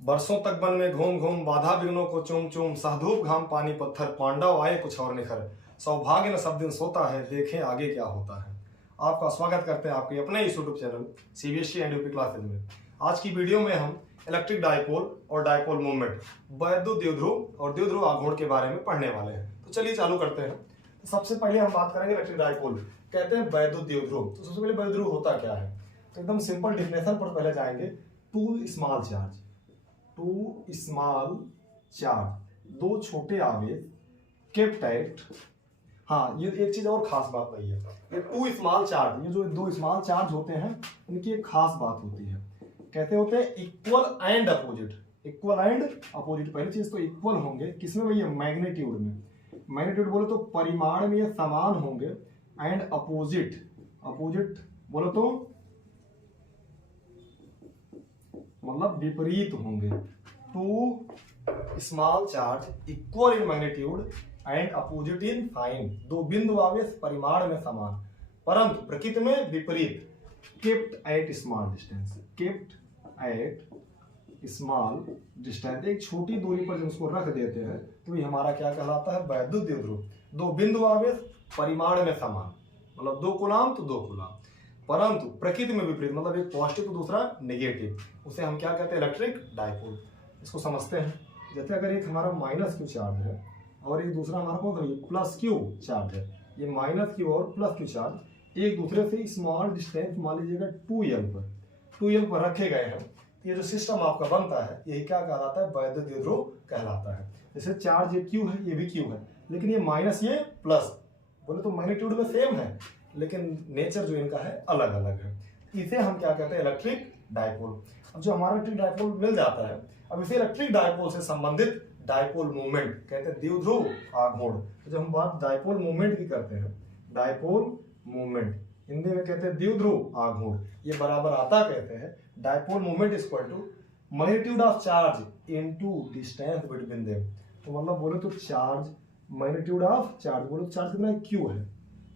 बरसों तक वन में घूम घूम बाधा विघ्नों को चूम चूम सहधूप घाम पानी पत्थर पांडव आए कुछ और निखर सौभाग्य न सब दिन सोता है देखें आगे क्या होता है। आपका स्वागत करते हैं आपके अपने इस YouTube channel CBSE and UP classes में। आज की वीडियो में हम इलेक्ट्रिक डायपोल और डायपोल मूवमेंट, वैद्युत द्विध्रुव और द्विध्रुव आघूर्ण के बारे में पढ़ने वाले हैं। तो चलिए चालू करते हैं। तो सबसे पहले हम बात करेंगे इलेक्ट्रिक डायपोल, कहते हैं वैद्युत द्विध्रुव। तो सबसे पहले वैद्युत ध्रुव होता क्या है, तो एकदम सिंपल डिफिनेशन पर पहले जाएंगे। टू स्मॉल चार्ज, दो छोटे आवेश केप्ट एट। हाँ, ये एक चीज और खास बात वही है, ये टू स्मॉल चार्ज, ये जो दो स्मॉल चार्ज होते हैं इनकी एक खास बात होती है, कहते होते हैं equal and opposite. Equal and opposite, पहली चीज तो इक्वल होंगे किसमें भैया, मैग्नीट्यूड में। मैग्नीट्यूड बोले तो परिमाण में ये समान होंगे, एंड अपोजिट बोले तो मतलब विपरीत होंगे। Two small charge equal in magnitude and opposite in sign, दो बिंदु आवेश परिमाण में समान परंतु प्रकृति में विपरीत। केप्ट एट स्मॉल डिस्टेंस, एक छोटी दूरी पर जब उसको रख देते हैं तो ये हमारा क्या कहलाता है, वैद्युत द्विध्रुव। दो बिंदु आवेश परिमाण में समान, मतलब 2 कूलम तो 2 कूलम, परंतु प्रकृति में विपरीत, मतलब एक पॉजिटिव तो दूसरा नेगेटिव, उसे हम क्या कहते हैं, इलेक्ट्रिक डायपोल। इसको समझते हैं। जैसे अगर एक हमारा माइनस क्यू चार्ज है और एक दूसरा हमारा कौन सा प्लस क्यू चार्ज है, ये माइनस क्यू और प्लस क्यू चार्ज एक दूसरे से स्मॉल डिस्टेंस मान लीजिएगा 2L पर रखे गए हैं, तो ये जो सिस्टम आपका बनता है यही क्या कहलाता है, वैद्युत द्विध्रुव कहलाता है। जैसे चार्ज ये क्यू है, ये भी क्यू है, लेकिन ये माइनस ये प्लस, बोले तो मैग्नीट्यूड में सेम है लेकिन नेचर जो इनका है अलग अलग है। इसे हम क्या कहते हैं, इलेक्ट्रिक डायपोल। अब जो हमारा इलेक्ट्रिक डायपोल मिल जाता है, अब इसे इलेक्ट्रिक डायपोल से संबंधित डायपोल मूवमेंट कहते हैं, द्विध्रुव आघूर्ण। तो जब हम बात डायपोल मूवमेंट की करते हैं, डायपोल मूवमेंट हिंदी में कहते हैं द्विध्रुव आघूर्ण, ये बराबर आता कहते हैं dipole movement is equal to magnitude of charge into distance between them. तो मतलब बोले तो चार्ज, मैग्नीट्यूड ऑफ चार्ज, बोले तो चार्ज कितना है, क्यू है,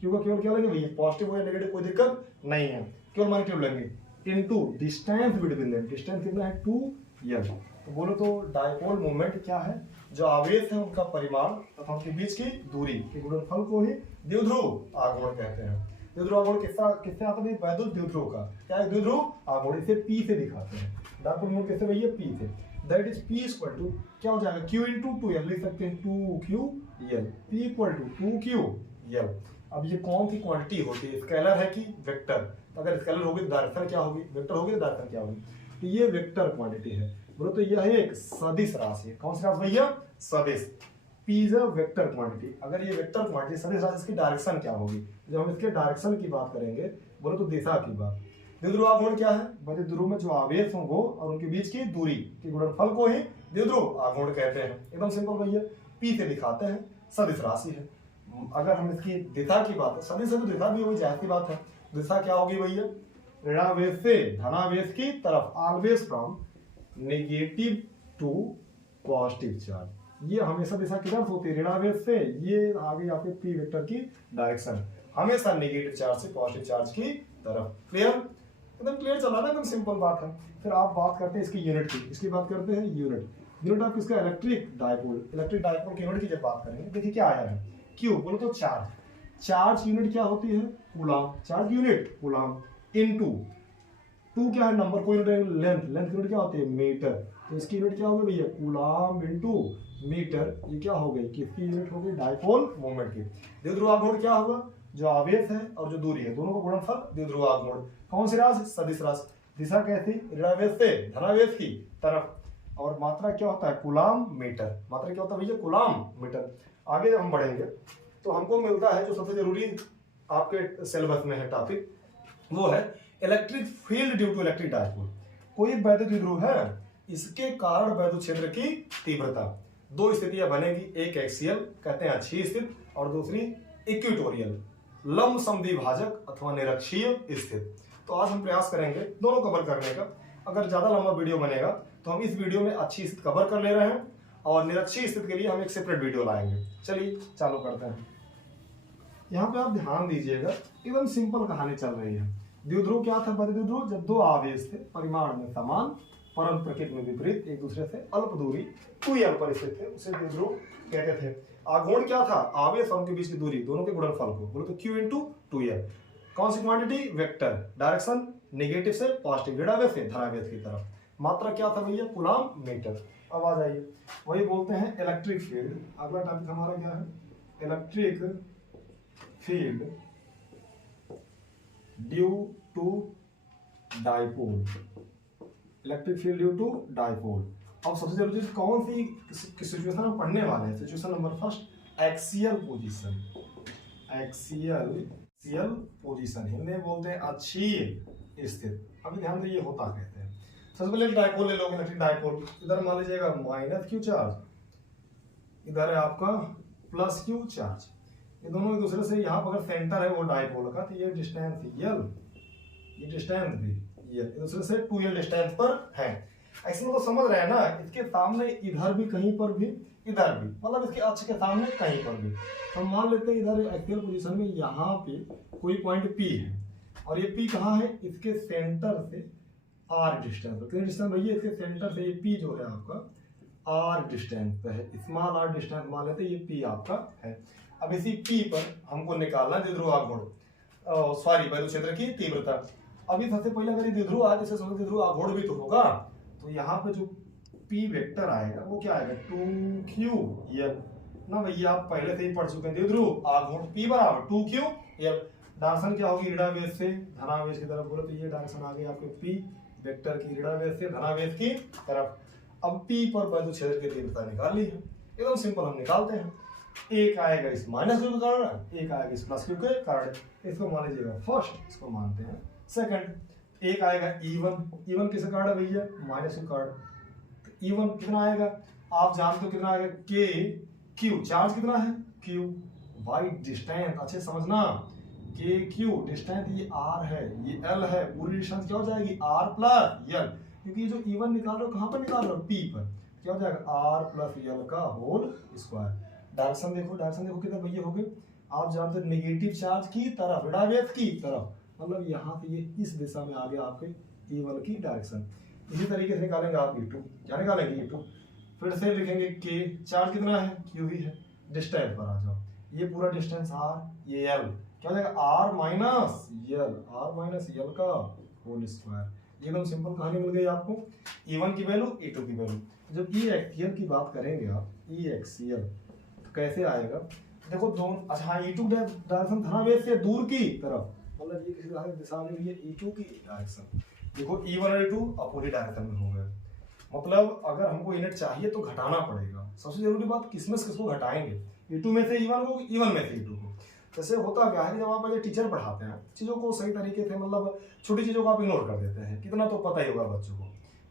क्यू का केवल क्या लेंगे भैया, पॉजिटिव हो या नेगेटिव कोई दिक्कत नहीं है, केवल मैग्नीट्यूड लेंगे, into distance between them. Distance कितना है, 2L। तो बोलो तो डायपोल मूवमेंट क्या है, जो आवेश है उनका परिमाण तथा उनके बीच की दूरी के गुणनफल को ही द्विध्रुव आघूर्ण कहते हैं। द्विध्रुव आघूर्ण किससे आता है, वैद्युत द्विध्रुव का क्या है, द्विध्रुव आघूर्ण। इसे P से दिखाते हैं, डायपोल मूवमेंट कैसे भैया, P से। That is P equal to क्या हो जाएगा, Q इंटू 2L लिख सकते हैं, 2QL, P equal to 2QL। अब ये कौन सी क्वांटिटी होती है, स्केलर है कि वेक्टर। अगर स्केलर होगी तो डायरेक्शन क्या होगी, वेक्टर होगी तो डायरेक्शन क्या होगी, तो ये वेक्टर क्वांटिटी है। बोलो तो यह एक सदिश राशि है। कौन सी राशि भैया, सदिश। P is a vector quantity. अगर ये वेक्टर क्वांटिटी सदिश राशि, इसकी डायरेक्शन क्या होगी, जब हम इसके डायरेक्शन की बात करेंगे, बोलो तो दिशा की बात। द्विध्रुव आघूर्ण क्या है, वैद्युत ध्रुव में जो आवेश होंगे और उनके बीच की दूरी के गुणनफल को ही द्विध्रुव आघूर्ण कहते हैं। एकदम सिंपल भैया, P से दिखाते हैं, सदिश राशि है। अगर हम इसकी दिशा की बात, सदिश से तो दिशा भी होगी, जाहिर सी बात है। दिशा क्या होगी भैया, ऋणावेश से धनावेश की तरफ, always from negative to positive charge. ये हमेशा दिशा की तरफ होती है, ऋणावेश से। ये आगे आपके P वेक्टर की डायरेक्शन हमेशा नेगेटिव चार्ज से पॉजिटिव चार्ज की तरफ। क्लियर, एकदम क्लियर चला ना, एकदम सिंपल बात है। फिर आप बात करते हैं इसकी यूनिट की, इसकी बात करते हैं यूनिट ऑफ किसका, इलेक्ट्रिक डायपोल। इलेक्ट्रिक डायपोल की यूनिट की जब बात करेंगे, देखिए क्या आया है, क्यू बोलो तो चार्ज यूनिट क्या होती है, coulomb. Charge unit coulomb into, two क्या है नंबर, कोई लेंथ यूनिट क्या होती है, मीटर। तो इसकी यूनिट क्या होगी भैया, कूलम इनटू मीटर। ये क्या हो गई, किसकी यूनिट हो गई, डायपोल मूवमेंट की। द्विध्रुव आघूर्ण क्या होगा, जो आवेश है और जो दूरी है दोनों का गुणनफल द्विध्रुव आघूर्ण। कौन सी राशि, सदिश राशि। दिशा कैसी, ऋणावेश से धनावेश की तरफ, और मात्रा क्या होता है, कूलम मीटर। मात्रा क्या होता है भैया, कूलम मीटर। आगे जब हम बढ़ेंगे तो हमको मिलता है जो सबसे जरूरी आपके सिलेबस में है टॉपिक, वो है electric field due to electric dipole. कोई वैद्युत द्विध्रुव है, इसके कारण वैद्युत क्षेत्र की तीव्रता, दो स्थितियां बनेगी, एक एक्सियल कहते हैं अच्छी स्थिति, और दूसरी इक्वेटोरियल लंब समद्विभाजक अथवा निरक्षीय स्थिति। तो आज हम प्रयास करेंगे दोनों कवर करने का। अगर ज्यादा लंबा वीडियो बनेगा तो हम इस वीडियो में अच्छी स्थिति कवर कर ले रहे हैं, और निरक्षीय स्थिति के लिए हम एक सेपरेट वीडियो लाएंगे। चलिए चालू करते हैं। यहाँ पे आप ध्यान दीजिएगा, एकदम सिंपल कहानी चल रही है। द्विध्रुव क्या था, वैद्युत द्विध्रुव, जब दो आवेश थे परिमाण में समान परंतु प्रकृति में विपरीत, एक दूसरे से अल्प दूरी 2l पर स्थित थे, उसे द्विध्रुव कहते थे। आघूर्ण क्या था? आवेश और उनके बीच की दूरी, दोनों के गुणनफल को बोले तो q इंटू 2l। कौन सी क्वांटिटी? वेक्टर। डायरेक्शन नेगेटिव से पॉजिटिव, ऋणावेश से धनावेश की तरफ। मात्रा क्या था भैया? Coulomb metre. अब आ जाइए, वही बोलते हैं इलेक्ट्रिक फील्ड। अगला टॉपिक हमारा क्या है? Electric field due to dipole. Electric field due to dipole. अब सबसे जरूरी चीज कौन सी सिचुएशन में पढ़ने वाले हैं? Situation number first, axial position. Axial position Hindi में बोलते हैं अक्षीय स्थित। अभी ध्यान दे, ये होता कहते हैं। सबसे पहले डाइपोल ले लोगे, इलेक्ट्रिक डाइपोल। इधर मान लीजिएगा माइनस क्यू चार्ज, इधर है आपका प्लस क्यू चार्ज। ये दोनों एक दूसरे से, यहाँ पर अगर सेंटर है वो डाइपोल का, तो ये डिस्टेंस यल, ये डिस्टेंस भी ये एक दूसरे से 2l डिस्टेंस पर है। ऐसे में तो समझ रहे हैं ना, इसके सामने इधर भी, कहीं पर भी, इधर भी, मतलब इसके अक्ष के सामने कहीं पर भी। तो मान लेते हैं इधर एक्सियल पोजीशन में यहाँ पे कोई पॉइंट P है, और ये P कहाँ है? इसके सेंटर से R डिस्टेंस। कितने डिस्टेंस भैया? इसके सेंटर से ये P जो है आपका R डिस्टेंस पे है, स्मॉल r डिस्टेंस मान लेते हैं, ये P आपका है। अब इसी P पर हमको निकालना द्विध्रुव आघूर्ण, सॉरी वैद्युत क्षेत्र की तीव्रता। अभी सबसे पहले अगर ये द्विध्रुव आए, जैसे समझ द्विध्रुव आघूर्ण भी तो होगा, तो यहाँ पे जो P वेक्टर आएगा वो क्या आएगा? 2ql ना भैया, आप पहले से ही पढ़ चुके हैं। द्विध्रुव आघूर्ण P बराबर 2ql। डायरेक्शन क्या होगी? ऋणावेश से धनावेश की तरफ। बोले तो ये डायरेक्शन आ गई आपके P वेक्टर की, ऋणावेश से धनावेश की तरफ। अब P पर वैद्युत क्षेत्र की तीव्रता निकाल ली है, एकदम सिंपल, हम निकालते हैं। एक आएगा इस माइनस क्यू के कारण, एक आएगा इस प्लस क्यू के कारण। इसको मान लीजिएगा फर्स्ट, इसको मानते हैं सेकंड। एक आएगा E1 किसके कारण है भैया? माइनस क्यू कारण। तो E1 कितना आएगा? आप जानते हो कितना आएगा? K Q, चार्ज कितना है? Q by distance. अच्छे समझना, K Q डिस्टेंस, ये R है, ये L है, पूरी डिस्टेंस क्या हो जाएगी? R plus L। क्योंकि जो E1 निकाल रहे हो कहाँ पर निकाल रहे हो? P पर। क्या हो जाएगा? R प्लस L का होल स्क्वायर। डायरेक्शन देखो, डायरेक्शन देखो कितना भैया हो गए? आप जानते हो नेगेटिव चार्ज की तरफ, ऋणावेश की तरफ, मतलब यहाँ से ये इस दिशा में आ गया आपके E1 की डायरेक्शन। इसी तरीके से निकालेंगे आप E2। क्या निकालेंगे? E2। फिर से लिखेंगे K, चार्ज कितना है? Q ही है, डिस्टेंस पर आ जाओ। ये पूरा डिस्टेंस R, ये L, क्या हो जाएगा? R माइनस L का होल स्क्वायर। एकदम सिंपल कहानी मिल गई आपको। E1 की वैल्यू, E2 की वैल्यू। जब E एक्सियल की बात करेंगे आप, E एक्सियल कैसे आएगा? देखो दोनों, अच्छा E2 डायरेक्शन धनावेश से दूर की तरफ, मतलब ये किसी दिशा में, ये E2 की डायरेक्शन। देखो E1 और E2 अपोजिट डायरेक्शन में हो गए, मतलब अगर हमको यूनिट चाहिए तो घटाना पड़ेगा। सबसे जरूरी बात, किसमें से किसको घटाएंगे? E2 में से E1 को, E1 में से E2 को। जैसे होता क्या है कि जब आप एज टीचर पढ़ाते हैं, चीज़ों को सही तरीके से, मतलब छोटी चीज़ों को आप इग्नोर कर देते हैं, कितना तो पता ही होगा बच्चों को।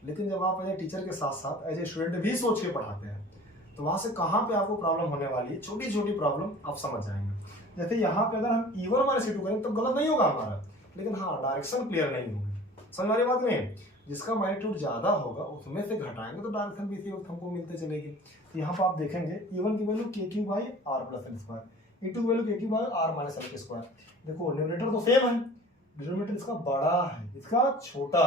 लेकिन जब आप एज टीचर के साथ साथ एज ए स्टूडेंट भी सोच के पढ़ाते हैं, तो वहां से कहाँ पे आपको प्रॉब्लम होने वाली है, छोटी छोटी प्रॉब्लम आप समझ जाएंगे। जैसे यहाँ पे अगर हम E1 माइनस E2 करें तो गलत नहीं होगा हमारा, लेकिन हाँ डायरेक्शन क्लियर नहीं होगी। समझ वाली बात नहीं? जिसका मैग्नीट्यूड ज्यादा होगा उसमें से घटाएंगे तो डायरेक्शन भी इसी वक्त हमको मिलते चलेगी। तो यहाँ पर आप देखेंगे E1 की value KQ by R plus L square, E2 की value KQ by R minus L square. देखो न्यूमरेटर तो सेम है, डिनोमिनेटर इसका बड़ा है, इसका छोटा।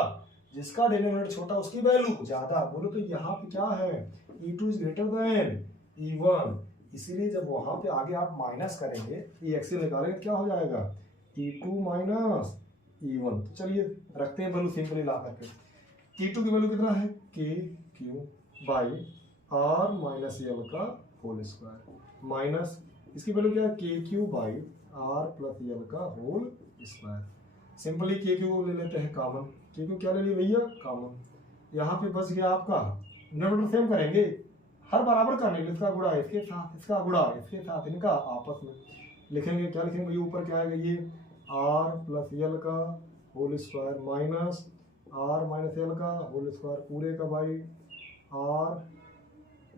जिसका डिनोमिनेटर छोटा उसकी वैल्यू ज्यादा। बोलो तो यहाँ पे क्या है? E2 is greater than E1, इसीलिए जब वहां पे आगे आप माइनस करेंगे, ये एक्सियल निकालेंगे, क्या हो जाएगा? E2 minus E1। तो चलिए रखते हैं वैल्यू सिंपली ला करके। E2 की वैल्यू कितना है? KQ by R minus L का होल स्क्वायर, माइनस इसकी वैल्यू क्या है? KQ by R plus L का होल स्क्वायर। सिंपली KQ को ले लेते हैं कॉमन। KQ क्या ले लिया भैया? कॉमन। यहाँ पे बच गया आपका, डिनोमिनेटर सेम करेंगे, हर बराबर करने, इसका गुणा इसके साथ, इसका गुणा इसके साथ, इनका आपस में लिखेंगे। क्या लिखेंगे भैया? ऊपर क्या आएगा? ये R प्लस L का whole square minus R minus L का होल स्क्वायर पूरे का बाई R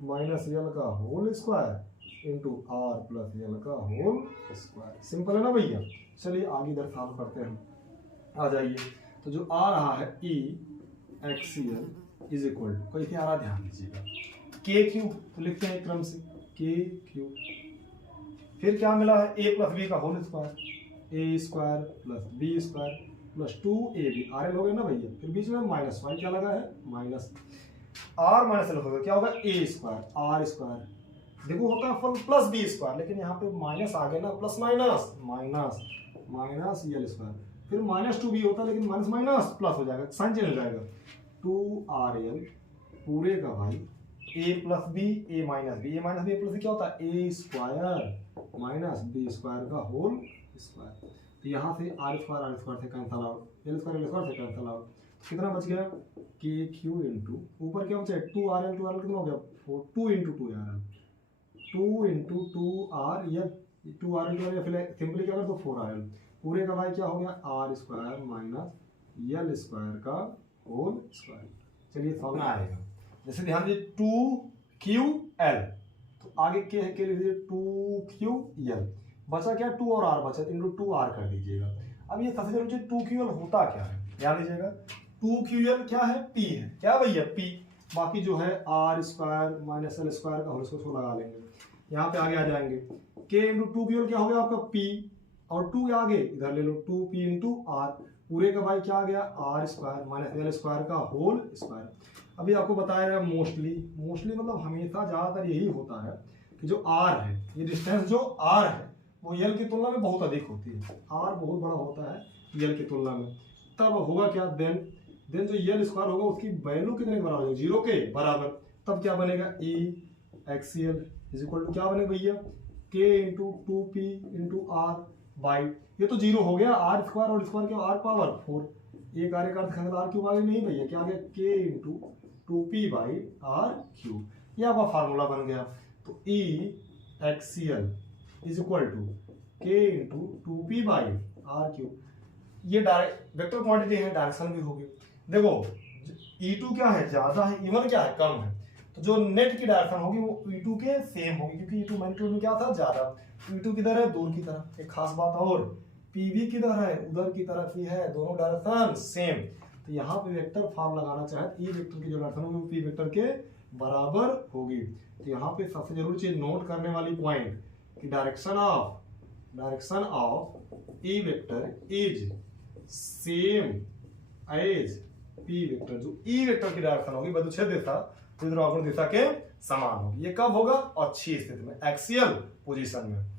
माइनस L का whole square into R plus L का होल स्क्वायर। सिंपल है ना भैया? चलिए आगे इधर सॉल्व करते हैं, आ जाइए। तो जो आ रहा है E axial is equal to, कैसे आ रहा ध्यान दीजिएगा, KQ, तो लिखते हैं क्रम से KQ। फिर क्या मिला है? A प्लस B का whole square, A square plus B square plus 2ab RL हो गया ना भैया, फिर बीच में माइनस वाई क्या लगा है माइनस r माइनस l होगा क्या होगा a स्क्वायर r स्क्वायर, देखो होता है फल प्लस बी स्क्वायर, लेकिन यहाँ पे माइनस आ गया ना, plus minus minus minus L square, फिर माइनस 2b होता है लेकिन माइनस माइनस प्लस हो जाएगा, साइन चेंज हो जाएगा, 2rl पूरे का भाई a plus B a minus B plus B क्या होता है a square minus B square का होल स्क्वायर। तो यहाँ से आर स्क्वायर से कैंसल आउट, एल स्क्वायर से कैंसल आउट, कितना बच गया के क्यू इंटू ऊपर क्या बचा 2rl कितना हो गया 4 2 इंटू 2rl 2 इंटू 2r या 2rl या फिर सिंपली क्या कर दो 4rl पूरे का भाई क्या हो गया R square minus L square का होल स्क्वायर। चलिए सॉल्व आएगा, जैसे ध्यान दीजिए 2ql, तो आगे के लिए 2ql बचा क्या 2 और r बचा इंटू 2r कर दीजिएगा। अब ये सबसे जरूरी 2ql होता क्या है ध्यान दीजिएगा, 2ql क्या है p है, क्या भैया p, बाकी जो है R square minus L square का होल स्क्वायर लगा लेंगे, यहाँ पे आगे आ जाएंगे k इंटू 2ql क्या हो गया आपका p और 2 आगे इधर ले लो 2p इंटू r पूरे का भाई क्या आ गया R square minus L square का होल स्क्वायर। अभी आपको बताया गया मोस्टली मतलब हमेशा ज़्यादातर यही होता है कि जो r है ये डिस्टेंस जो r है वो यल की तुलना में बहुत अधिक होती है, r बहुत बड़ा होता है यल की तुलना में, तब होगा क्या देन जो यल स्क्वायर होगा उसकी वैल्यू कितने के बराबर होगी 0 के बराबर, तब क्या बनेगा e axial is equal to क्या बनेगा भैया k into 2p into r by, ये तो 0 हो गया आर स्क्वायर और स्क्वायर क्या आर पावर 4, एक आर का आर क्यूब आगे नहीं भैया क्या आ गया k into 2p by R cube, ये आपका फार्मूला बन गया। तो e axial is equal to k into 2p by R cube, ये डायरेक्ट वेक्टर क्वांटिटी है डायरेक्शन भी होगी। देखो E2 क्या है ज्यादा है, E1 क्या है कम है, तो जो नेट की डायरेक्शन होगी वो E2 के सेम होगी क्योंकि E2 मैग्नीट्यूड में क्या था ज्यादा, E2 किधर है दूर की तरफ, एक खास बात और PV किधर है उधर की तरफ ही है, दोनों डायरेक्शन सेम, तो यहाँ पे वेक्टर फॉर्म लगाना चाहे तो E वेक्टर की जो डायरेक्शन होगी वो P वेक्टर के बराबर होगी। तो यहाँ पे सबसे जरूरी चीज नोट करने वाली पॉइंट कि direction of E vector is same as P vector, जो E वेक्टर की डायरेक्शन होगी बदुच्छेद दिशा दिशा के समान होगी। ये कब होगा अच्छी स्थिति में एक्सियल पोजीशन में।